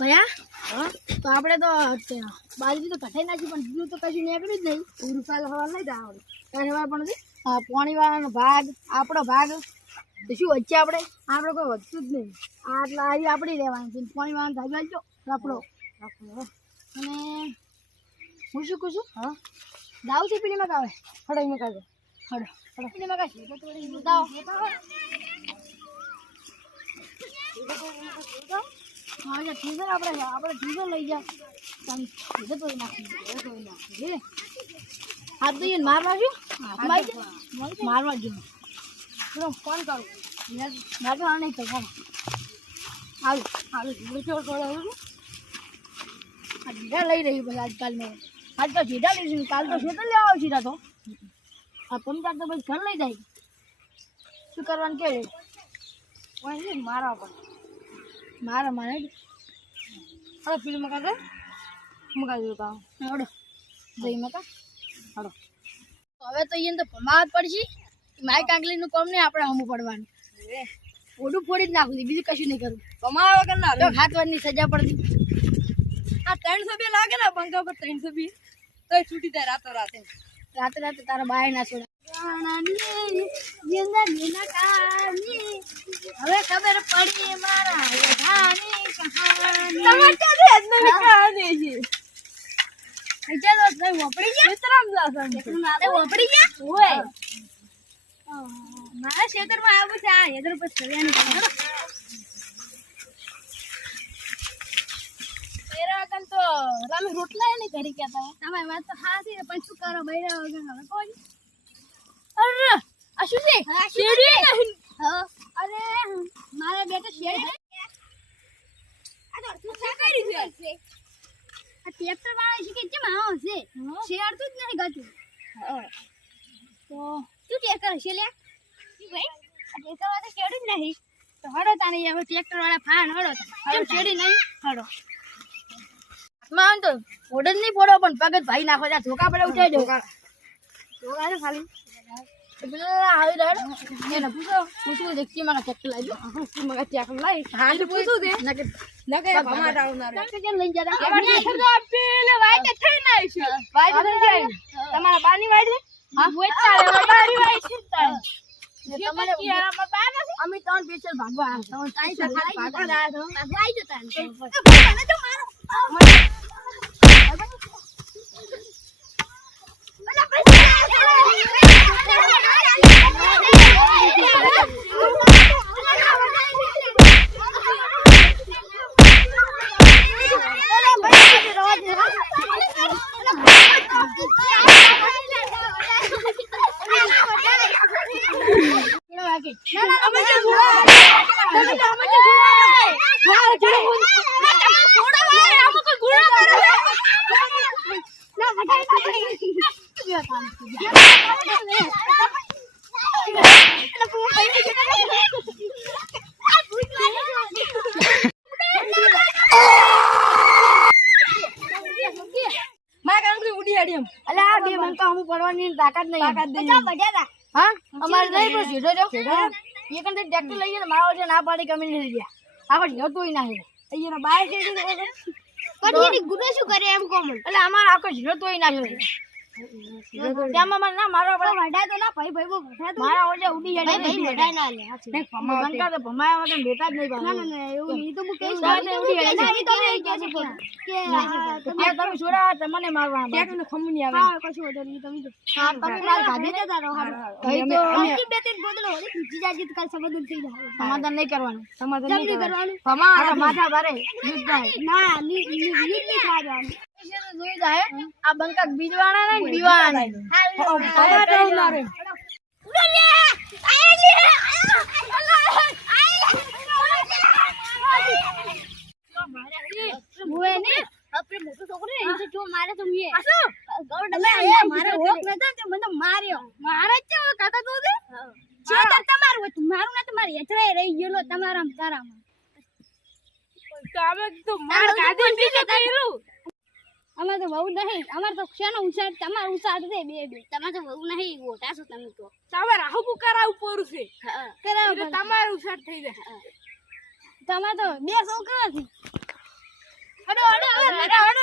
આપણે તો બાજરી તો કઠાઈ નાખી પણ બીજું તો કશું નીકળ્યું જ નહીં. કાલ હવા નહીં આવડે. કાલ હવા પણ નથી? પોણી ભાગ આપણો ભાગ. તો શું વચ્ચે આપણે? આપણે કોઈ વધતું જ નહીં. આટલા આવી આપણી રહેવાની છે. પોણી વાળાનો ભાગ આવજો આપણો આપણો અને હું શું કહું છું? હા? દાવ છે પીલી મકાવે હડો એમાં કાઢો હડો હડો પીલી મકા છે દાવ હા એટલે ઠીક આપણે આપણે ઠીક લઈ જા તમે ઠીક તો નાખી તો નાખી હાથ દઈએ ને મારવા જો. મારવા જો. પૂરો ફોન કરું. મારવા નહીં તો ચાલો હાલ હાલો ચોર આવ્યું આ જીરા લઈ રહી બધા આજકાલ મેં. આજ તો જીરા લઈશું કાલ તો શેતર લેવા આવું જીરા તો? આ પંચાર તો પછી ઘર લઈ જાય. શું કરવાનું કે? લે કોઈ નહીં મારા પણ મારા મારે હવે પેલું મકા દે. મકા દઉં કામ હડો જઈ મકા. હડો હવે તો અહીંયા તો ભમાવત પડશે. માય કાંકલીનું કામ નહીં આપણે હમું પડવાનું. ઓડું ફોડી જ નાખું બીજું કશું નહીં કરું. કમાવા ના તો હાથવાની સજા પડતી. આ ત્રણસો બે લાગે ને પંખા પર ત્રણસો બે? તો છૂટી જાય રાતો રાતે. રાતે રાતે તારા બાય ના છોડે. હવે ખબર પડી મારા કહાની. છે મારા ખેતરમાં આવું છે આ હેદર પર તો રામે રોટલા નહીં કરી કહેતા. તમારી વાત તો હાથી છે, પણ શું કરો? બૈરા વગર હવે કોઈ અરે આ શું છે શેરડી હા અરે મારે આ તો તું કરી છે? આ ટ્રેક્ટર વાળા છે કે કેમ આવો છે? શેરતું જ નહીં ગતું. તો શું ટ્રેક્ટર લે ભાઈ? આ ટ્રેક્ટર વાળા શેરડી જ નહીં તો હડો તાને હવે ટ્રેક્ટર વાળા ફાન હડો કેમ શેરડી નહીં? હડો. માં તો ફોડ જ નહીં ફોડો પણ પગ ભાઈ નાખો ત્યાં ધોકા પડે ઉઠાઈ દો. ધોકા ખાલી. તમારા બાની તમારે અમે ત્રણ પેચર ભાગવા આવ્યા ભાગવા આવ્યા છો ભાગવા આવી જતા મને તો ઉડી બે હું પડવાની તાકાત નહીં. તાકાત નહીં. હા? અમારે નહીં પણ સીધો જો એ કંઈ ટ્રેક્ટર લઈ ગયો મારો વચ્ચે ના પાડી કમી નથી ગયા. આપણે જતું ના છે. અહીંયા બાય છે પણ એની ગુનો શું કરે એમ કોમન એટલે અમારે આખો ઝીરો તોય ના છે. ત્યાંમાં મને ના મારો આપણે વઢાય તો ના ભાઈ ભાઈ વઢાય તો. મારા ઓજે ઉડી જાય. ભાઈ વઢાય ના લે નહીં ભમાવા તો ભમાયા વગર બેટા જ નહીં ના ના ના એવું ઈ તો હું કહીશ ના ઉડી જાય. ના ઈ તો નહીં કહે કે તમે તમે છોડા તમને મારવા ક્યાંક ને ખમું નહીં આવે? હા કશું વધુ નહીં તમે તો હા તમે માર ખાધી ને તારો ભાઈ તો આટલી બે ત્રણ ગોદડો હોય બીજી જાજી તો કાલ સમાધાન થઈ જાય. સમાધાન નહીં કરવાનું. સમાધાન નહીં કરવાનું? તમારા માથા ભારે. યુદ્ધ ના ની ની યુદ્ધ નહીં થવાનું જોઈ જાય આ બંકા બીજવાના ને બીવાના ને? તમારું મારું ના તમારી હેઠળે રહી ગયેલો તમારા તારામાં. તો માર કાઢી કર્યું અમારે તો વહુ નહીં. અમારે તો છે ને ઉછાળ? તમારે ઉછાળ દે બે બે. તમારે તો વહુ નહીં. ગોટા છો તમે તો તમારે હબુ કરાવું પડું છે. કરાવું તમારે ઉછાળ થઈ જાય. તમારે તો બે છોકરા હતી અડો અડો અડો અડો